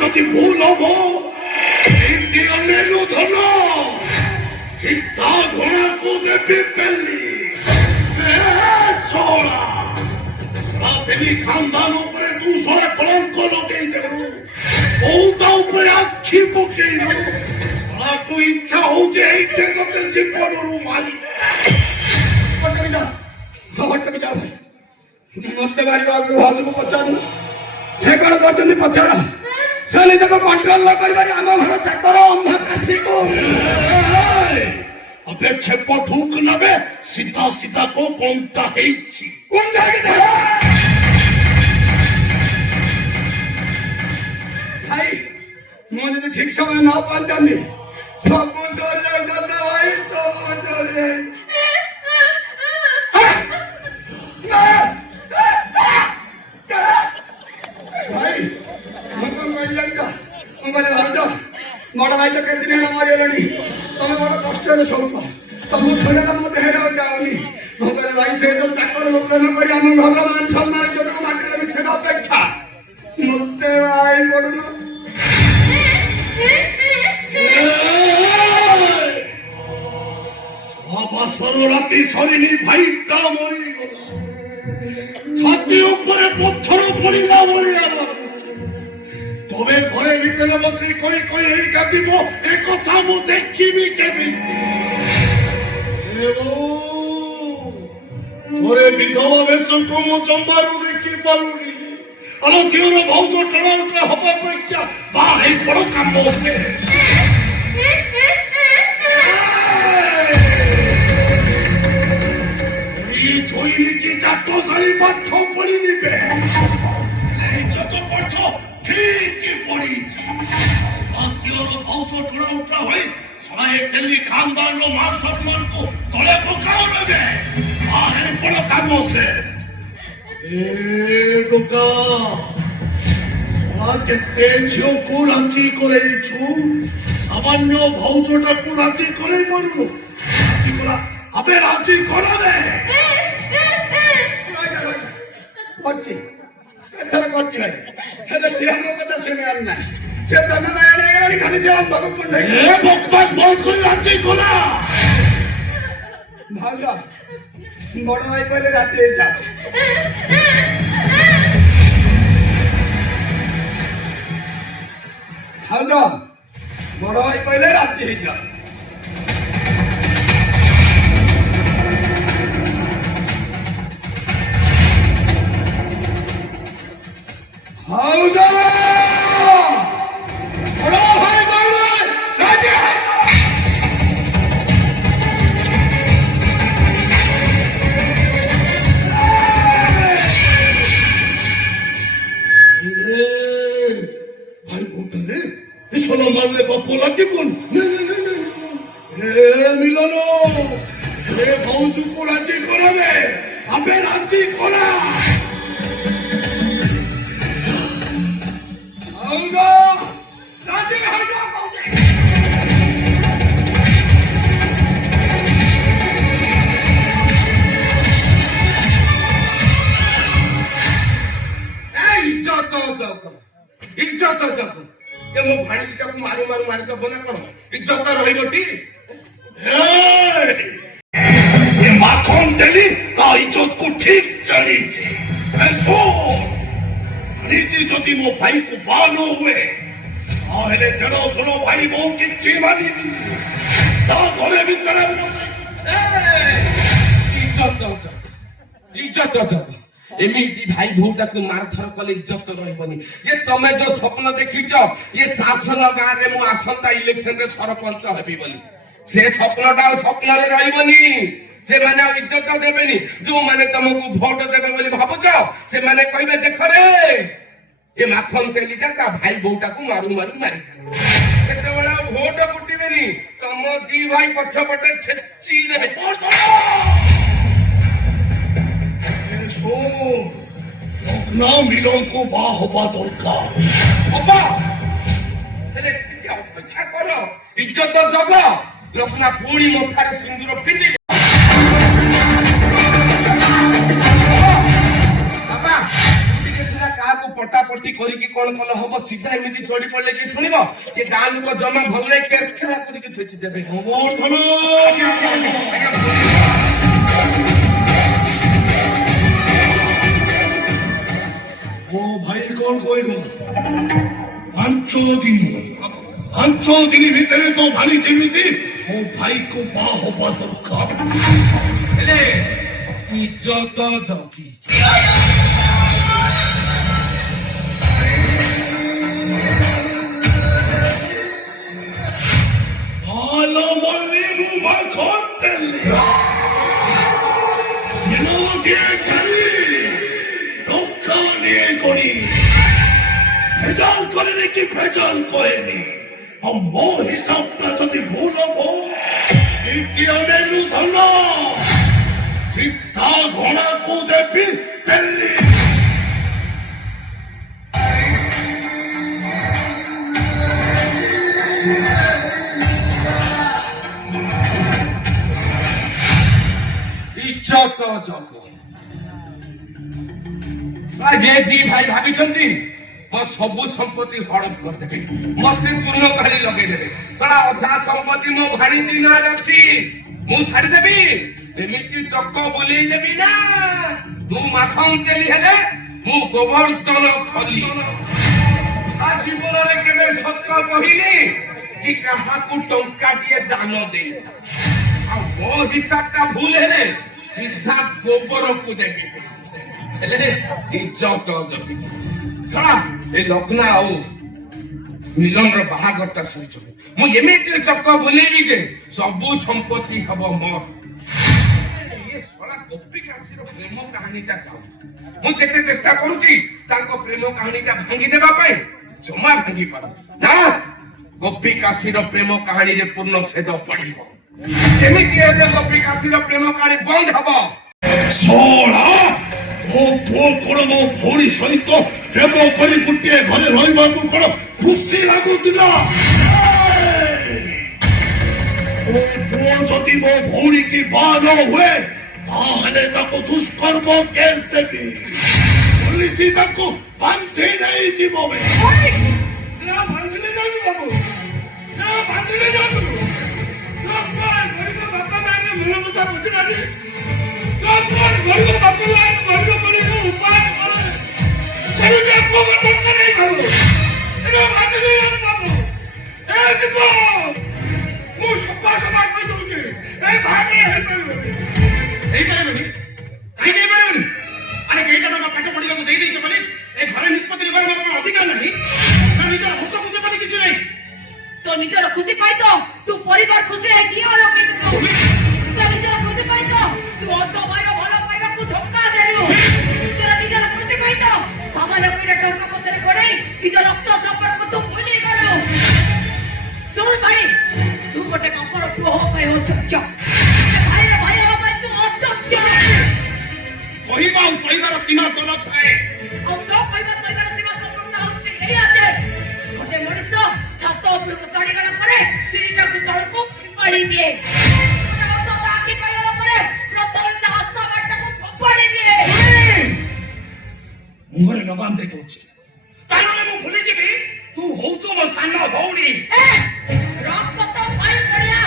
যদি ভুল হব ধন সিদ্ধা ঘোড়াକୁ দেবী পেলি খানদান উপরে দুশোরা কলঙ্ক লগেই দেবু বউটা উপরে আখি পকেইলু তু ইচ্ছা হচ্ছে এইটা তোতে জীবনରୁ মারি ମତେ ମାରିବା ଆଗରୁ ଭାଉଜକୁ ପଚାରୁ ସେ କଣ କରୁଛନ୍ତି ପଚାର ସେ ନିଜକୁ କଣ୍ଟ୍ରୋଲ ନ କରିବାରେ ଆମ ଘର ଚାକର ଅନ୍ଧ କାଶୀକୁ अबे छेप ढूक नबे सीधा सीधा को कोणता ହେଇଛି ଭାଇ ମୁଁ ଯଦି ଠିକ ସମୟ ନ ପହଞ୍ଚାନ୍ତି ସବୁ ସରିଯାଉଛନ୍ତି ଭାଇ ସବୁ ସରିଯାଇ ଭାଇ ମୁଁ କଣ କହିଲି ଜାଣିଛ ମୁଁ କହିଲି ଭାଉଜ ବଡ଼ ଭାଇ ତ କେତେ ଦିନ ହେଲା ମରିଗଲେଣି ତମେ ବଡ଼ କଷ୍ଟରେ ଶୋଉଛ ତମ ଶରୀରଟା ମୋ ଦେହରେ ଆଉ ଯାଉନି ମୁଁ କହିଲି ଭାଇ ସେ ଯୋଉ ଚାକର ରୋପଣ କରି ଆମ ଘର ମାନ ସମ୍ମାନ ଯୋଉ ମାଟିରେ ମିଶେଇବା ଅପେକ୍ଷା ମତେ ଭାଇ ପଡୁନ ସବାସର ରାତି ସରିନି ଭାଇଟା ମରିଗଲା ଛାତି ଉପରେ ପଥର ପଡ଼ିଲା ଭଳିଆ ଲାଗୁଛି তবে ঘরে ভিতরে বসে কই কই এই কাঁদিব এ কথা মু দেখিবি কেমিতি তোরে বিধবা বেশକୁ মু জম্বাରୁ দেখি পারুনি আলো তিওর ভাউজ টଣା উঠে হবা পৰীক্ষা বা এই বড় কাম বসে এই ছইনি কি চাটো সারি পাঠ পড়ি নিবে এই যত পাঠ ঠিকই পড়িছি বাকিওর ভাউজ টଣା উঠা হই সহায় দিল্লি খানদানর মান সম্মানକୁ তলে পকাও নেবে আরে বড় কাম বসে এ ডোকা কেতে ঝিওକୁ রাজি করেইছু সামান্য ভাউজটাକୁ রাজি করেই পারুনো রাজি করা আবে রাজি করাবে করছি এথর করছি ভাই হেলে সে ଆମ କଥା শুনে না সে ব্রহ্মনারায়ণ এগেলানি খালি যে অন্ধক ফুন্ডে এ বকবাস বন্ধ করে রাজি করা ভাউজ বড় ভাই কইলে রাজি হয়ে যা ভাউজ বড় ভাই কইলে রাজি হয়ে যা ভাউজ বড় ভাই কইলে রাজি ভাই ভোটারে ইসলা মারলে বাপু লাগিবন না না না না এ মিলন এ ভাউজুকু রাজি করাবে আবে রাজি করা ভাউজ রাজি হয়ে যা কওছে ইজ্জত যত এ মো ভাড়িটাকে মারু মারু মারি দেব না কোন ইজ্জত রহিবটি এ মাখন দেলি তা ইজ্জতকু ঠিক জানিছে এসো জানিছি যদি মো ভাইকু বানো হুয়ে তাহলে তেরোশোর ভাই বউ কিচ্ছি মানিবি তা ঘরে ভিতরে বসে ইজ্জত যত এমিতি ভাই ভৌটাকে মারধর কলে ইজ্জত রহিবনি এ তুমি যে স্বপ্ন দেখিছ এ শাসন গাঁরে মু আসন্তা ইলেকশন রে সরপঞ্চ হেবি বলি সে স্বপ্নটা স্বপ্নরে রহিবনি যে মানে ইজ্জত দেবেনি যে মানে তোমাকে ভোট দেবে বলি ভাবুছ সে মানে কইবে দেখ রে এ মাখন তেলিটা তা ভাই বউটাকে মারু মারু মারি সেতবেলা ভোট ফুটিবেনি তম দি ভাই পছপটে ছেচি দেবে এসো ନା ମିଲନକୁ ବାହା ହବା ଦରକାର। ହବ ହେଲେ ଟିକେ ଅପେକ୍ଷା କର, ଇଜ୍ଜତ ଜଗ। ଲକ୍ଷ୍ମା ପୁଣି ମଥାରେ ସିନ୍ଦୁର ପିନ୍ଧିବ। ବାବା ଟିକେ ସିନା କାହାକୁ ପଟାପଟି କରିକି କଣ କଲେ ହବ? ସିଧା ଏମିତି ଚଢି ପଡିଲେ କି ଶୁଣିବ? ଏ ଗାଁ ଲୋକ ଜମା ଭଲ ନାହିଁ, କେରକେରା କରିକି ଛେଚି ଦେବେ। ଗୋବର୍ଦ୍ଧନ ମୋ ଭାଇ କଣ କହିବ? 5 ଦିନ ଭିତରେ ତ ଭାଇ ଯେମିତି ମୋ ଭାଇକୁ ବାହା ହବା ଦରକାର। ହେଲେ ଇଜ୍ଜତ ଜଗି। Alla mallibu markontelli. Yeno diye chali. Dokka niye kori. Phejal korene ki phejal koeni. Am mo hisab na jodi bhul hobo. Nitya melu dhana. Siddha ghona ko debi Delhi. ଇଜ୍ଜତ ଜଗ। ଯେ ଦି ଭାଇ ଭାବିଛନ୍ତି ମୋ ସବୁ ସମ୍ପତ୍ତି ହଡପ କରିଦେବେ, ମତେ ଚୂନ କାଢି ଲଗେଇଦେବେ। ଶଳା ଅଧା ସମ୍ପତ୍ତି ମୋ ଭାଣିଜୀ ନାଁରେ ଅଛି, ମୁଁ ଛାଡିଦେବି? ଏମିତି ଚକ ବୁଲେଇ ଦେବି ନା ତୁ ମାଖନ୍ତେଲି ହେଲେ ମୁଁ ଗୋବର୍ଦ୍ଧନ ଖଲି। ତା ଜୀବନରେ କେବେ ସତ କହିଲି କି କାହାକୁ ଟଙ୍କାଟିଏ ଦାନ ଦେଇ। ଆଉ ମୋ ହିସାବଟା ଭୁଲ ହେଲେ ସିଧା ଗୋବରକୁ ଦେବି। ହେଲେ ଇଜ୍ଜତ ଜଗି। ଶଳା ଏ ଲଗ୍ନା ଆଉ ମିଲନର ବାହାଘରଟା ସରିଯିବ। ମୁଁ ଏମିତି ଚକ ବୁଲେଇବି ଯେ ସବୁ ସମ୍ପତ୍ତି ହବ ମୋର। ଏ ଶଳା ଗୋପୀ କାଶୀର ପ୍ରେମ କାହାଣୀଟା ଚାଉ। ମୁଁ ଯେତେ ଚେଷ୍ଟା କରୁଛି ତାଙ୍କ ପ୍ରେମ କାହାଣୀଟା ଭାଙ୍ଗି ଦେବା ପାଇଁ, ଜମା ଭାଙ୍ଗି ପାରୁ ନା। ଗୋପୀ କାଶୀର ପ୍ରେମ କାହାଣୀରେ ପୂର୍ଣ୍ଣଚ୍ଛେଦ ପଡିବ। ଯେମିତି ହେଲେ ଗୋପୀ କାଶୀର ପ୍ରେମ କାହାଣୀ ବନ୍ଦ ହବ। ଶଳା ମୋ ପୁଅ କଣ ମୋ ଭଉଣୀ ସହିତ ପ୍ରେମ କରି ଗୋଟିଏ ଘରେ ରହିବାକୁ କଣ ଖୁସି ଲାଗୁଥିଲା? ମୋ ପୁଅ ଯଦି ମୋ ଭଉଣୀ କି ବାହା ନ ହୁଏ ତାହେଲେ ତାକୁ ଦୁଷ୍କର୍ମ କେସ୍ ଦେବି। ପୋଲିସ ତାକୁ ବାନ୍ଧି ନେଇଯିବ। तो निजर खुशी पाई तो तू परिवार खुशी रहे किया वाला पाई तो निजर खुशी पाई तो तू अंत भाई भलो पाइबा को धोखा देलु। तेरा निजर खुशी पाई तो सामान्य कोई टंका पछरे पड़े निज रक्त संपर्क तू भूली गलो। सुन भाई तू गोटे कंपर पुओ हो पाई हो चक्य भाई रे भाई हो पाई तू अचक्य କହିବା ଆଉ ସହିବାର ସୀମା ସନତ ଥାଏ। ଆଉ ତ କହିବା ସହିବାର ସୀମା ସନତ ହଉଛି ଏଇ ଅଛି ଗୋଟେ ମଣିଷ ଛାତ ଉପରକୁ ଚଢିଗଲା ପରେ ସିଂହଟାକୁ ତଳକୁ ଫିପାଡ଼ି ଦିଏ। ଆଖି ପାଇଗଲା ପରେ ପ୍ରଥମେ ସେ ହସ୍ତ ବାଟକୁ ଫୋପାଡ଼ି ଦିଏ। ମୁହଁରେ ଲଗାମ ଦେଇ ଦଉଛି। ତାହେଲେ ମୁଁ ଭୁଲି ଯିବି ତୁ ହଉଛୁ ମୋ ସାନ ଭଉଣୀ। ରକ୍ତ ଭାଇ ପଡିଆ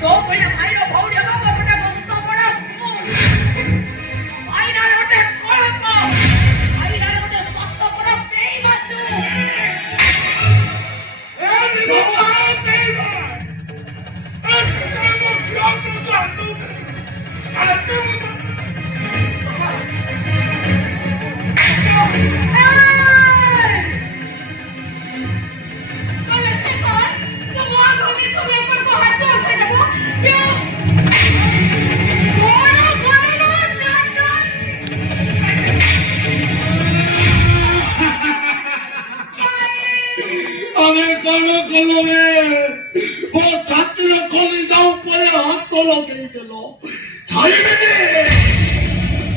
ତୋ ଭଳିଆ ଭାଇର ଭଉଣୀ ହବ ଗୋଟେ ବସ୍ତ ବଡ ଭାଇନାର ଗୋଟେ କଳଙ୍କ ଭାଇନାର ଗୋଟେ ସତ ବଡ ଦେଇ ବାତୁ। ଆମେ କଣ କଲୁ ରେ? ମୋ ଛାତିର କଲିଜା ଉପରେ ହାତ ଲଗେଇ ଦେଲ। ଛାଡ଼ିବେନି,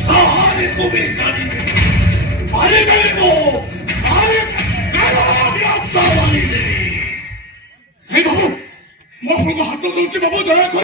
କାହାରିକୁ ବି ଛାଡ଼ିବେନି। ମାରିଦେବି ମାରିଦେବି। ବାବୁ ମୁଁ ଆପଣଙ୍କ ହାତ ଧରୁଛି ବାବୁ, ଦୟା କରି